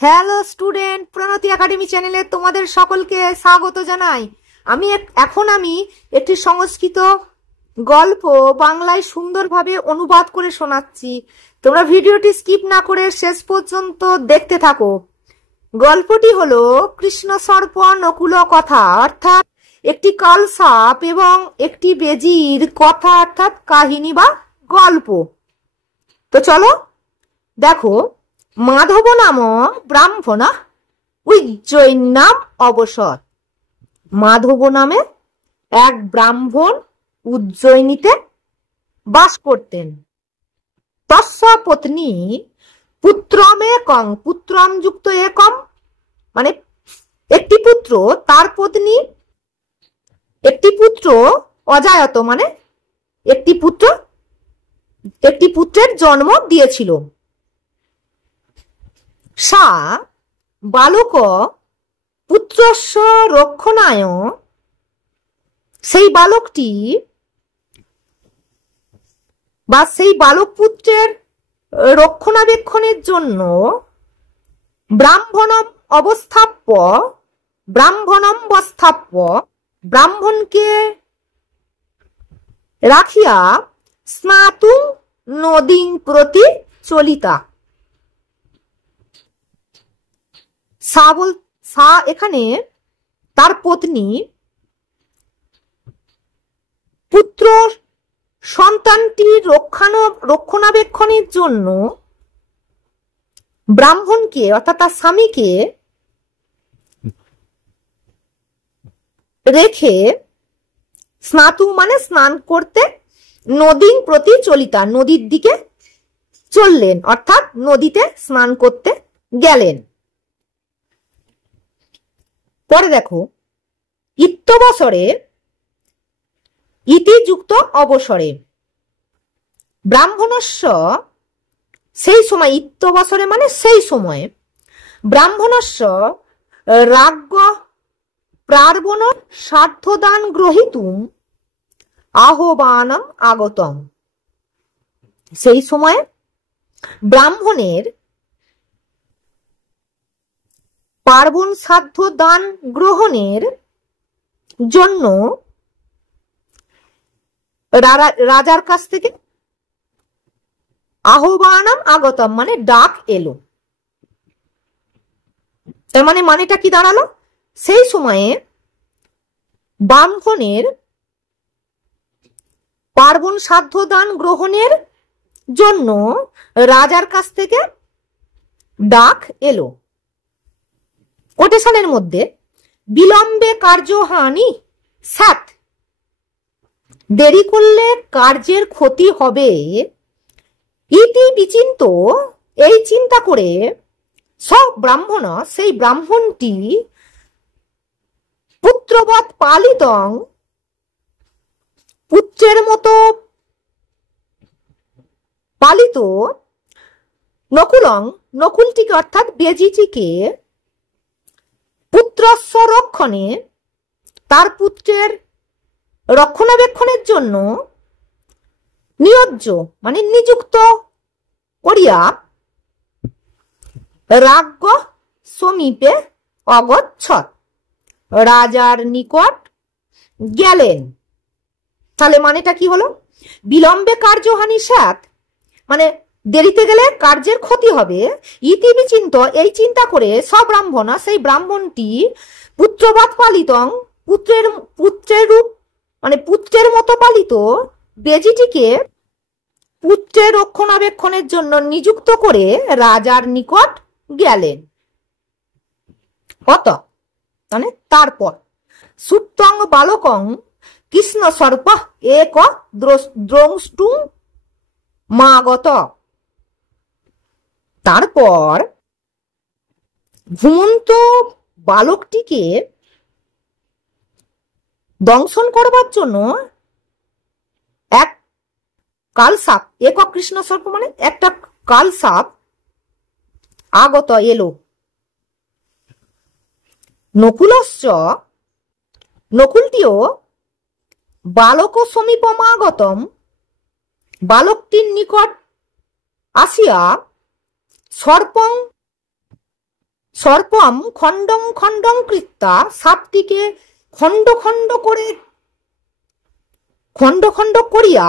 Hello student, প্রণতি academy চ্যানেলে তোমাদের সকলকে স্বাগত জানাই। আমি একটি সংস্কৃত গল্প বাংলায় সুন্দরভাবে অনুবাদ করে শোনাচ্ছি। তোমরা ভিডিওটি স্কিপ না করে শেষ পর্যন্ত দেখতে থাকো। গল্পটি হলো কৃষ্ণ সর্প নকুল কথা, অর্থাৎ একটি কালসাপ এবং একটি বেজির কথা, অর্থাৎ কাহিনী বা গল্প। তো চলো দেখো। মাধব নাম ব্রাহ্মণ উজ্জয়িন নাম অবসর। মাধব নামে এক ব্রাহ্মণ উজ্জয়িনীতে বাস করতেন। তস্য পত্নী পুত্রম একং, পুত্রম যুক্ত একম মানে একটি পুত্র, তার পত্নী একটি পুত্র অজায়ত মানে একটি পুত্রের জন্ম দিয়েছিল। সা বালক পুত্রস্য রক্ষণায়, সেই বালকটি বা সেই বালক পুত্রের রক্ষণাবেক্ষণের জন্য ব্রাহ্মণম বস্থাপ্য ব্রাহ্মণকে রাখিয়া স্নাতুং নদীং প্রতি চলিতা। এখানে তার পত্নী পুত্র সন্তানটির রক্ষণাবেক্ষণের জন্য ব্রাহ্মণকে অর্থাৎ তার স্বামীকে রেখে স্নাতু মানে স্নান করতে, নদীর প্রতি চলিতা নদীর দিকে চললেন, অর্থাৎ নদীতে স্নান করতে গেলেন। পরে দেখো, ইত্যবসরে ইতি যুক্ত অবসরে ব্রাহ্মণস্য, সেই সময়, ইত্যবসরে মানে সেই সময়ে, ব্রাহ্মণস্য রাজ্ঞ প্রার্বণ সার্ধদান গ্রহীতুম আহ্বানম আগতম। সেই সময়ে ব্রাহ্মণের পার্বণ সাধ্য দান গ্রহণের জন্য রাজার কাছ থেকে আহ্বানম আগতম মানে ডাক এলো। তার মানেটা কি দাঁড়ালো? সেই সময়ে ব্রাহ্মণের পার্বণ সাধ্য দান গ্রহণের জন্য রাজার কাছ থেকে ডাক এলো। কোটেশনের মধ্যে বিলম্বে কার্যহানি স্যাত, দেরি করলে কার্যের ক্ষতি হবে, ইতি বিচিন্ত এই চিন্তা করে, সব ব্রাহ্মণ সেই ব্রাহ্মণটি পুত্রবৎ পালিতং পুত্রের মতো পালিত নকুলটিকে অর্থাৎ বেজিটিকে পুত্রস্য রক্ষণে তার পুত্রের রক্ষণাবেক্ষণের জন্য নিয়োজ্য মানে নিযুক্ত করিয়া রাজ্ঞ সমীপে অগচ্ছত, রাজার নিকট গেলেন। তাহলে মানেটা কি হলো? বিলম্বে কার্যহানি স্যাত মানে দেরিতে গেলে কার্যের ক্ষতি হবে, ইতি বিচিন্ত এই চিন্তা করে সব ব্রাহ্মণ সেই ব্রাহ্মণটি পুত্রবৎ পালিতং পুত্রের মতো পালিত বেজিটিকে পুত্রের রক্ষণাবেক্ষণের জন্য নিযুক্ত করে রাজার নিকট গেলেন। অত মানে তারপর সুপ্তং বালকং কৃষ্ণ সর্প এক দ্রষ্টুং মাগত, তারপর ঘুমন্ত বালকটিকে দংশন করবার জন্য এক কালসাপ, এক কৃষ্ণ সর্প মানে একটা কালসাপ আগত এলো। নকুলটিও বালক সমীপমাগতম বালকটির নিকট আসিয়া সর্পং সর্পম খণ্ডং খণ্ডং কৃত্যা, সাপটিকে খণ্ড খণ্ড করিয়া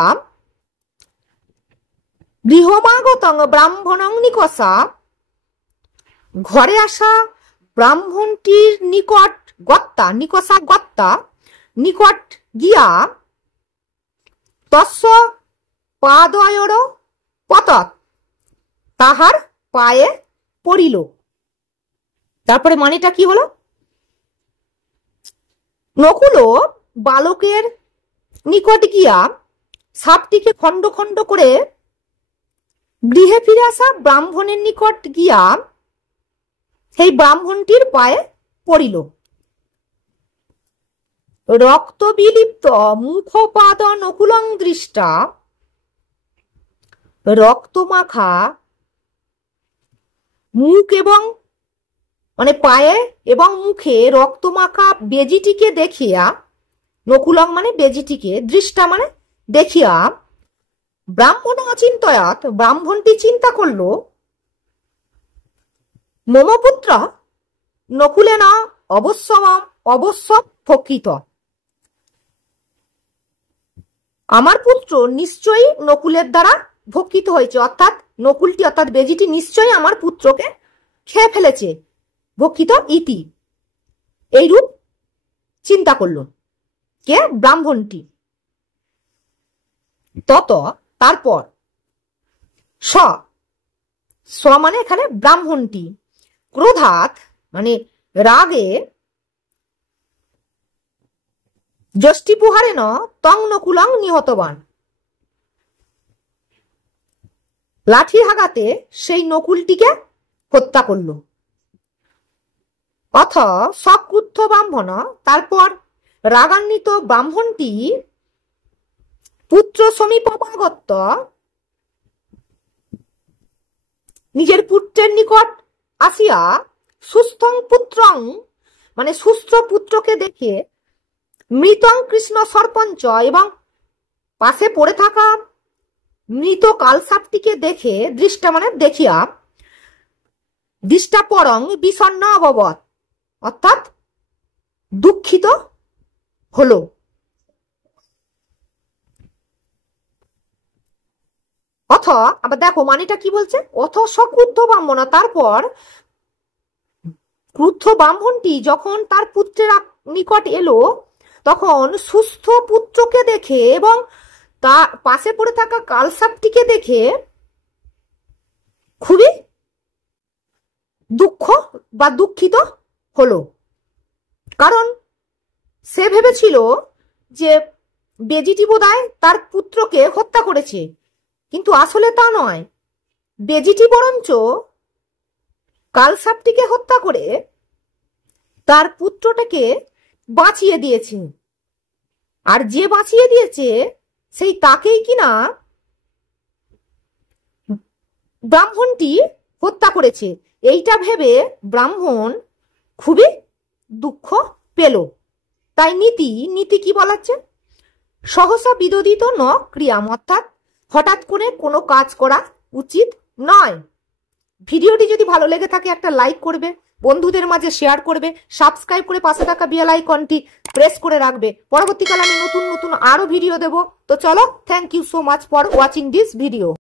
গৃহমাগতং ব্রাহ্মণং নিকষা, ঘরে আসা ব্রাহ্মণটির নিকট নিকট গিয়া তস্য পাদয়োর পতৎ, তাহার পায়ে পড়িল। তারপরে মানেটা কি হলো? নকুল বালকের নিকট গিয়া সাপটিকে খণ্ড খণ্ড করে গৃহে ফিরে আসা ব্রাহ্মণের নিকট গিয়া সেই ব্রাহ্মণটির পায়ে পড়িল। রক্ত বিলিপ্ত মুখপাদ নকুলং দৃষ্টা, রক্তমাখা মুখ এবং মানে পায়ে এবং মুখে রক্তমাখা বেজিটিকে দেখিয়া, নকুলং মানে বেজিটিকে, দৃষ্টা মানে দেখিয়া, ব্রাহ্মণ অচিন্তয়াত, ব্রাহ্মণটি চিন্তা করল, মম পুত্র নকুলেন অবশ্য প্রকৃত, আমার পুত্র নিশ্চয়ই নকুলের দ্বারা ভক্ষিত হয়েছে, অর্থাৎ নকুলটি অর্থাৎ বেজিটি নিশ্চয়ই আমার পুত্রকে খেয়ে ফেলেছে, ভক্ষিত ইতি, এইরূপ চিন্তা করল কে? ব্রাহ্মণটি। তারপর স মানে এখানে ব্রাহ্মণটি, ক্রোধাৎ মানে রাগে, যষ্টিপুহারেণ তং নকুলং নিহতবান, লাঠির আঘাতে সেই নকুলটিকে হত্যা করল। অথ সক্রুদ্ধ ব্রাহ্মণ, তারপর রাগান্বিত ব্রাহ্মণটি পুত্র সমীপমাগত, নিজের পুত্রের নিকট আসিয়া সুস্থং পুত্রং মানে সুস্থ পুত্রকে দেখে, মৃতং কৃষ্ণ সর্পঞ্চ এবং পাশে পড়ে থাকা মৃত কালসাপটিকে দেখে, দৃষ্টা মানে দেখিয়া, দৃষ্টা পরং বিষণ্ণ অববৎ, অর্থাৎ দুঃখিত হলো। অথ আবার দেখো মানেটা কি বলছে? অথ সক্রুদ্ধ ব্রাহ্মণ, তারপর ক্রুদ্ধ ব্রাহ্মণটি যখন তার পুত্রের নিকট এলো, তখন সুস্থ পুত্রকে দেখে এবং তার পাশে পড়ে থাকা কালসাপটিকে দেখে খুবই দুঃখিত হলো। কারণ সে ভেবেছিল যে বেজিটি বোধহয় তার পুত্রকে হত্যা করেছে, কিন্তু আসলে তা নয়, বেজিটি বরঞ্চ কালসাপটিকে হত্যা করে তার পুত্রটাকে বাঁচিয়ে দিয়েছে, আর যে বাঁচিয়ে দিয়েছে সেই তাকেই কিনা ব্রাহ্মণটি হত্যা করেছে। এইটা ভেবে ব্রাহ্মণ খুবই দুঃখ পেল। তাই নীতি কি বলাচ্ছে? সহসা বিদোদিত ন ক্রিয়াম, অর্থাৎ হঠাৎ করে কোনো কাজ করা উচিত নয়। ভিডিওটি যদি ভালো লেগে থাকে একটা লাইক করবে, বন্ধুদের মাঝে শেয়ার করবে, সাবস্ক্রাইব করে পাশে থাকা বেল আইকনটি প্রেস করে রাখবে। পরবর্তীকালে আমি নতুন আরো ভিডিও দেব। তো চলো, thank you so much for watching this video.